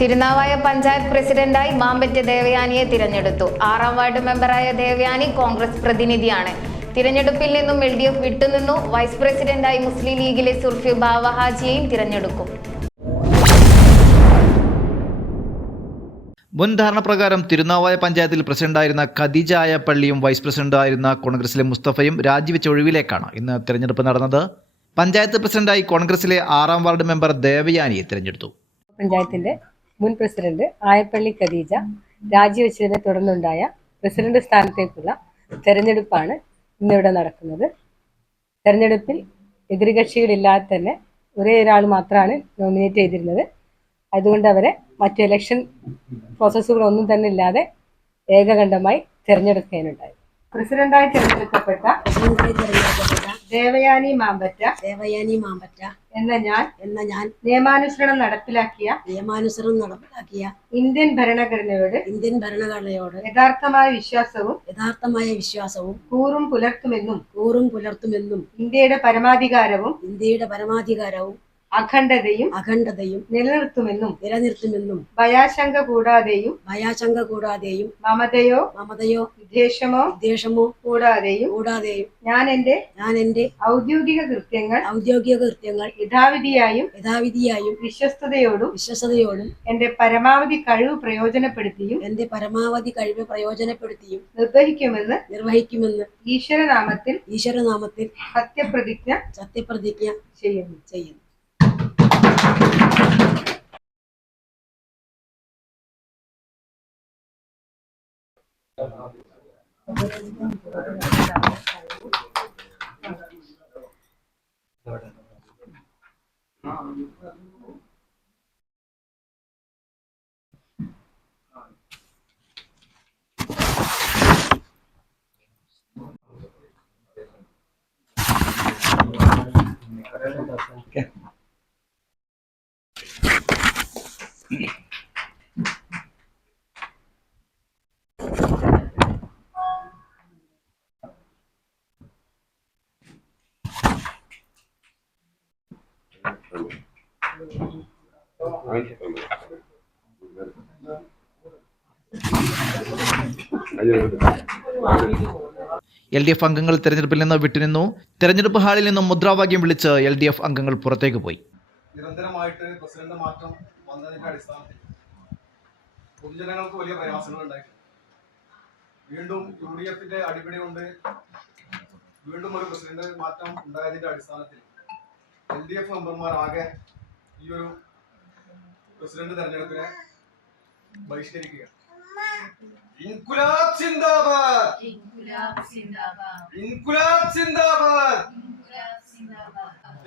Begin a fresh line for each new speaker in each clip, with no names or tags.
തിരുനാവായ പഞ്ചായത്ത് പ്രസിഡന്റായി മാമ്പറ്റ് ദേവയാനിയെ തിരഞ്ഞെടുത്തു. ആറാം വാർഡ് മെമ്പറായ ദേവയാനി കോൺഗ്രസ് പ്രതിനിധിയാണ്. തിരഞ്ഞെടുപ്പിൽ നിന്നും എൽ ഡി എഫ് വിട്ടുനിന്നു. വൈസ് പ്രസിഡന്റായി മുസ്ലിം ലീഗിലെ സുർഫി ബാവഹാജിയെയും തിരഞ്ഞെടുക്കും.
മുൻ ധാരണപ്രകാരം തിരുനാവായ പഞ്ചായത്തിൽ പ്രസിഡന്റായിരുന്ന ഖദീജ പള്ളിയും വൈസ് പ്രസിഡന്റായിരുന്ന കോൺഗ്രസിലെ മുസ്തഫയും രാജിവെച്ച ഒഴിവിലേക്കാണ് ഇന്ന് തിരഞ്ഞെടുപ്പ് നടന്നത്. പഞ്ചായത്ത് പ്രസിഡന്റായി കോൺഗ്രസിലെ ആറാം വാർഡ് മെമ്പർ ദേവയാനിയെ തിരഞ്ഞെടുത്തു.
പഞ്ചായത്തിന്റെ മുൻ പ്രസിഡന്റ് ആയപ്പള്ളി ഖദീജ രാജിവെച്ചതിനെ തുടർന്നുണ്ടായ പ്രസിഡന്റ് സ്ഥാനത്തേക്കുള്ള തെരഞ്ഞെടുപ്പാണ് ഇന്നിവിടെ നടക്കുന്നത്. തെരഞ്ഞെടുപ്പിൽ എതിർകക്ഷികളില്ലാതെ തന്നെ ഒരേ ഒരാൾ മാത്രമാണ് നോമിനേറ്റ് ചെയ്തിരുന്നത്. അതുകൊണ്ട് അവരെ മറ്റു ഇലക്ഷൻ പ്രോസസ്സുകളൊന്നും തന്നെ ഇല്ലാതെ ഏകകണ്ഠമായി തിരഞ്ഞെടുക്കാനുണ്ടായി. പ്രസിഡന്റായി തിരഞ്ഞെടുക്കപ്പെട്ട
പ്രസിഡന്റായി തിരഞ്ഞെടുക്കപ്പെട്ട
ദേവയാനി മാമ്പറ്റ.
ദേവയാനി മാമ്പറ്റ.
എന്ന ഞാൻ.
എന്ന ഞാൻ.
നിയമാനുസരണം നടപ്പിലാക്കിയ.
നിയമാനുസരണം നടപ്പിലാക്കിയ.
ഇന്ത്യൻ ഭരണഘടനയോട്
ഇന്ത്യൻ ഭരണഘടനയോട്
യഥാർത്ഥമായ വിശ്വാസവും
യഥാർത്ഥമായ വിശ്വാസവും
കൂറും പുലർത്തുമെന്നും
കൂറും പുലർത്തുമെന്നും
ഇന്ത്യയുടെ പരമാധികാരവും
ഇന്ത്യയുടെ പരമാധികാരവും
അഖണ്ഡതയും
അഖണ്ഡതയും
നിലനിർത്തുമെന്നും
നിലനിർത്തുമെന്നും
ഭയാശങ്ക കൂടാതെയും
ഭയാശങ്ക കൂടാതെയും
മമതയോ
മമതയോ
വിദ്വേഷമോ
വിദ്വേഷമോ
കൂടാതെയും
കൂടാതെയും
ഞാൻ എന്റെ
ഞാൻ എന്റെ
ഔദ്യോഗിക കൃത്യങ്ങൾ
ഔദ്യോഗിക കൃത്യങ്ങൾ
യഥാവിധിയായും
യഥാവിധിയായും
വിശ്വസ്തയോടും
വിശ്വസതയോടും
എന്റെ പരമാവധി കഴിവ് പ്രയോജനപ്പെടുത്തിയും
എന്റെ പരമാവധി കഴിവ് പ്രയോജനപ്പെടുത്തിയും
നിർവഹിക്കുമെന്ന്
നിർവഹിക്കുമെന്ന്
ഈശ്വരനാമത്തിൽ
ഈശ്വരനാമത്തിൽ
സത്യപ്രതിജ്ഞ
സത്യപ്രതിജ്ഞ
ചെയ്യുന്നു.
ചെയ്യുന്നു. Okay.
എൽ ഡി എഫ് അംഗങ്ങൾ തെരഞ്ഞെടുപ്പിൽ നിന്ന് വിട്ടുനിന്നു. തെരഞ്ഞെടുപ്പ് ഹാളിൽ നിന്നും മുദ്രാവാക്യം വിളിച്ച് എൽ ഡി എഫ് അംഗങ്ങൾ പുറത്തേക്ക് പോയി.
നിരന്തരമായിട്ട് പ്രസിഡന്റ് മാറ്റം വന്നതിന്റെ അടിസ്ഥാനത്തിൽ പൊതുജനങ്ങൾക്ക് വലിയ പ്രയാസങ്ങൾ ഉണ്ടായിട്ടുണ്ട്. വീണ്ടും യു ഡി എഫിന്റെ അടിപിടി കൊണ്ട് വീണ്ടും ഒരു പ്രസിഡന്റ് മാറ്റം ഉണ്ടായതിന്റെ അടിസ്ഥാനത്തിൽ എൽ ഡി എഫ് മെമ്പർമാർ ആകെ ഈ ഒരു പ്രസിഡന്റ് തെരഞ്ഞെടുപ്പിനെ ബഹിഷ്കരിക്കുക. ഇൻകുലാബ് സിന്ദാബാദ്! ഇൻകുലാബ് സിന്ദാബാദ്.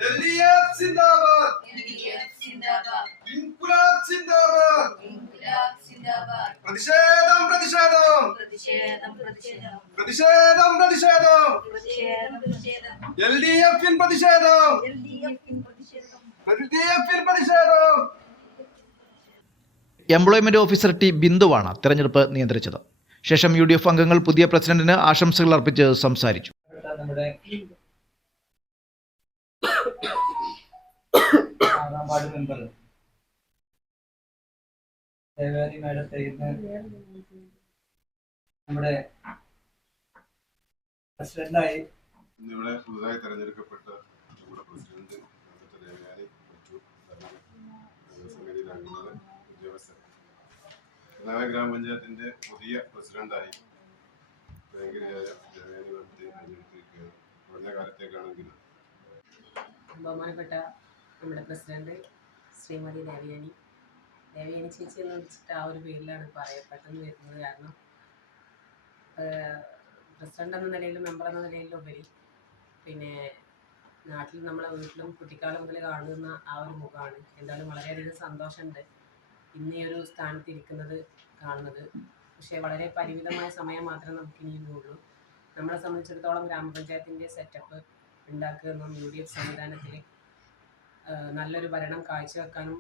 എൽ ഡി എഫ് സിന്ദാബാദ്. ഇൻകുലാബ് സിന്ദാബാദ്! പ്രതിഷേധം പ്രതിഷേധം! പ്രതിഷേധം പ്രതിഷേധം. എൽ ഡി എഫിൻ പ്രതിഷേധം. പ്രതിഷേധം
എംപ്ലോയ്മെന്റ് ഓഫീസർ ടി ബിന്ദുവാണ് തെരഞ്ഞെടുപ്പ് നിയന്ത്രിച്ചത്. ശേഷം യു ഡി എഫ് അംഗങ്ങൾ പുതിയ പ്രസിഡന്റിന് ആശംസകൾ അർപ്പിച്ച് സംസാരിച്ചു.
നമ്മുടെ വാർഡ് മെമ്പർ ദേവയാനി മാഡത്തെ ഇന്ന് നമ്മുടെ പ്രസിഡന്റായി
ഇന്നിവിടെ പുതുതായി തെരഞ്ഞെടുക്കപ്പെട്ട നമ്മുടെ പ്രസിഡന്റ് ഡോക്ടർ ദേവയാനി മറ്റു സമിതിയിലെ അംഗങ്ങൾ ഉദ്യോഗസ്ഥർ നാളെ ഗ്രാമപഞ്ചായത്തിന്റെ പുതിയ പ്രസിഡന്റായി
ബഹുമാനപ്പെട്ട നമ്മുടെ പ്രസിഡന്റ് ശ്രീമതി ദേവയാനി. ദേവയാനി ചേച്ചി എന്ന് വെച്ചിട്ട് ആ ഒരു പേരിലാണ് പറയപ്പെട്ടെന്ന് വരുന്നത് കാരണം പ്രസിഡന്റ് എന്ന നിലയിലും മെമ്പർ എന്ന നിലയിലും ഉപരി പിന്നെ നാട്ടിൽ നമ്മളെ വീട്ടിലും കുട്ടിക്കാലം മുതൽ കാണുന്ന ആ ഒരു മുഖമാണ്. എന്തായാലും വളരെയധികം സന്തോഷമുണ്ട്. ഇന്ന് ഈ ഒരു സ്ഥാനത്ത് ഇരിക്കുന്നത് കാണുന്നത്. പക്ഷേ വളരെ പരിമിതമായ സമയം മാത്രമേ നമുക്ക് ഇനിയുള്ളൂ നമ്മളെ സംബന്ധിച്ചിടത്തോളം ഗ്രാമപഞ്ചായത്തിന്റെ സെറ്റപ്പ് ഉണ്ടാക്കുന്ന യു ഡി എഫ് സംവിധാനത്തിൽ നല്ലൊരു ഭരണം കാഴ്ചവെക്കാനും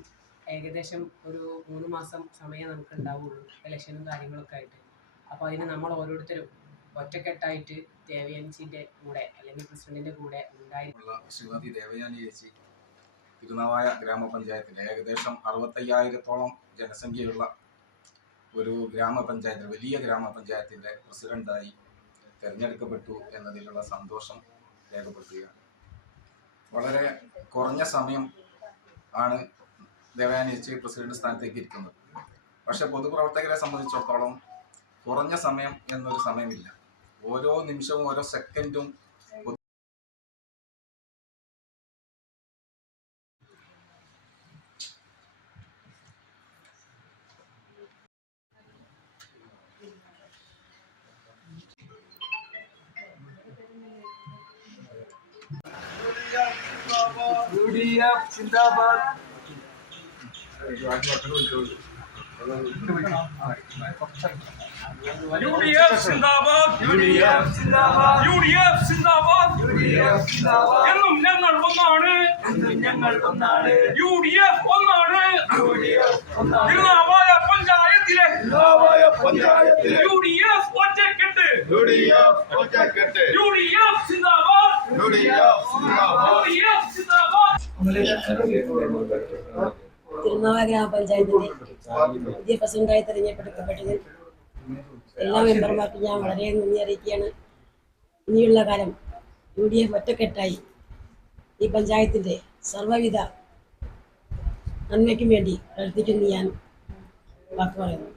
ഏകദേശം ഒരു മൂന്ന് മാസം സമയം നമുക്ക് ഉണ്ടാവുള്ളൂ ഇലക്ഷനും കാര്യങ്ങളൊക്കെ ആയിട്ട്. അപ്പോൾ അതിന് നമ്മൾ ഓരോരുത്തരും ഒറ്റക്കെട്ടായിട്ട് ദേവയാനിച്ചിന്റെ കൂടെ അല്ലെങ്കിൽ പ്രസിഡന്റിന്റെ കൂടെ ഉണ്ടായി
ഉള്ള ശ്രീമതി ദേവയാനി ചേച്ചി തിരുനാവായ ഗ്രാമപഞ്ചായത്തിൽ ഏകദേശം അറുപത്തയ്യായിരത്തോളം ജനസംഖ്യയുള്ള ഒരു ഗ്രാമപഞ്ചായത്തിൽ വലിയ ഗ്രാമപഞ്ചായത്തിന്റെ പ്രസിഡന്റായി തിരഞ്ഞെടുക്കപ്പെട്ടു എന്നതിലുള്ള സന്തോഷം രേഖപ്പെടുത്തുകയാണ്. വളരെ കുറഞ്ഞ സമയം ആണ് ദേവയാനിച്ച് പ്രസിഡന്റ് സ്ഥാനത്തേക്ക് ഇരിക്കുന്നത്. പക്ഷെ പൊതുപ്രവർത്തകരെ സംബന്ധിച്ചിടത്തോളം കുറഞ്ഞ സമയം എന്നൊരു സമയമില്ല. ഓരോ നിമിഷവും ഓരോ സെക്കൻഡും
ഡി എഫ് സിന്ദാബാദ്
യു ഡി എഫ് സിന്ദാബാദ്
യു ഡി എഫ് സിന്ദാബാദ്
യു ഡി എഫ് സിന്ദാബാദ്
യു ഡി എഫ് സിന്ദാബാദ്
എന്നും ഞങ്ങൾ ഒന്നാണ്
എന്നും ഞങ്ങൾ ഒന്നാണ്
യു ഡി എഫ് ഒന്നാണ്
യു ഡി എഫ് ഒന്നാണ്
തിരുനാവായ പഞ്ചായത്തിലെ
തിരുനാവായ പഞ്ചായത്തിലെ
യു ഡി എഫ് ഒറ്റക്കെട്ട്
യു ഡി എഫ് ഒറ്റക്കെട്ട്
യു ഡി എഫ് സിന്ദാബാദ്
U D F
U D F
Thirunavaya ഗ്രാമപഞ്ചായത്തിന്റെ പുതിയ പ്രസിഡന്റായി തിരഞ്ഞെടുക്കപ്പെട്ടതിൽ എല്ലാ മെമ്പർമാർക്കും ഞാൻ വളരെ നന്ദി അറിയിക്കുകയാണ്. ഇനിയുള്ള കാലം യു ഡി എഫ് ഒറ്റക്കെട്ടായി ഈ പഞ്ചായത്തിന്റെ സർവവിധ നന്മയ്ക്കും വേണ്ടി പ്രവർത്തിക്കുന്നു ഞാൻ വാക്ക് പറയുന്നു.